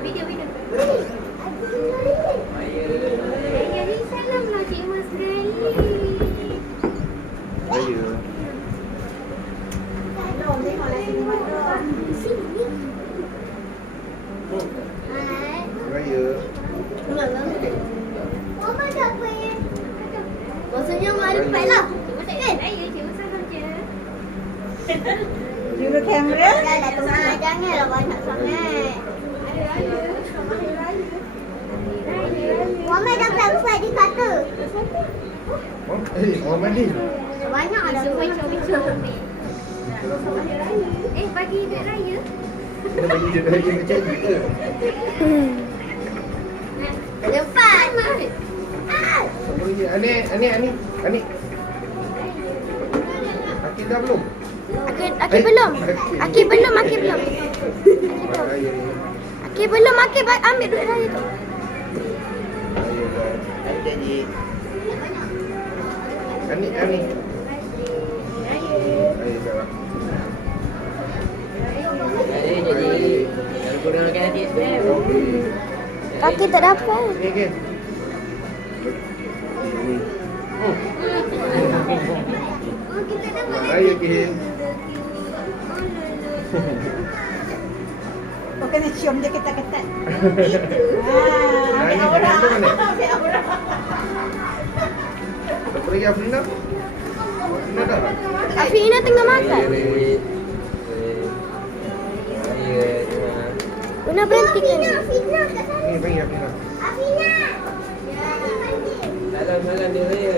Video. Raya salamlah Cik Mas sekali. Raya. Sini. Raya. Mama dah apa? Maksudnya mak ada empat lah. Kan? Raya Cik Mas salam je. Juga kamera. Dah tengah janganlah banyak sangat. Mama dah sampai di kata. Orang mandi. Banyak ada comel-comel. Bagi duit raya. Kita bagi dia raya ke cikgu ke? Lepas. Apa lagi? Ani. Akid dah belum? Akid belum. Akid belum. Raya ni. Akid belum. Akid ambil duit raya tu. Raya dah. Ada janji. Ani. Raya dah. Kaki tak dapat. Okey. Raya Kim. Kau kena cium dia ketat-ketat. Raya aura. tu mana? Ambil aura. Apa lagi Afrina? Afrina dah. Afina tengah makan. Guna berhenti kan? Afina kat sana. Ni bagi Afrina. Afina. Salam dia raya.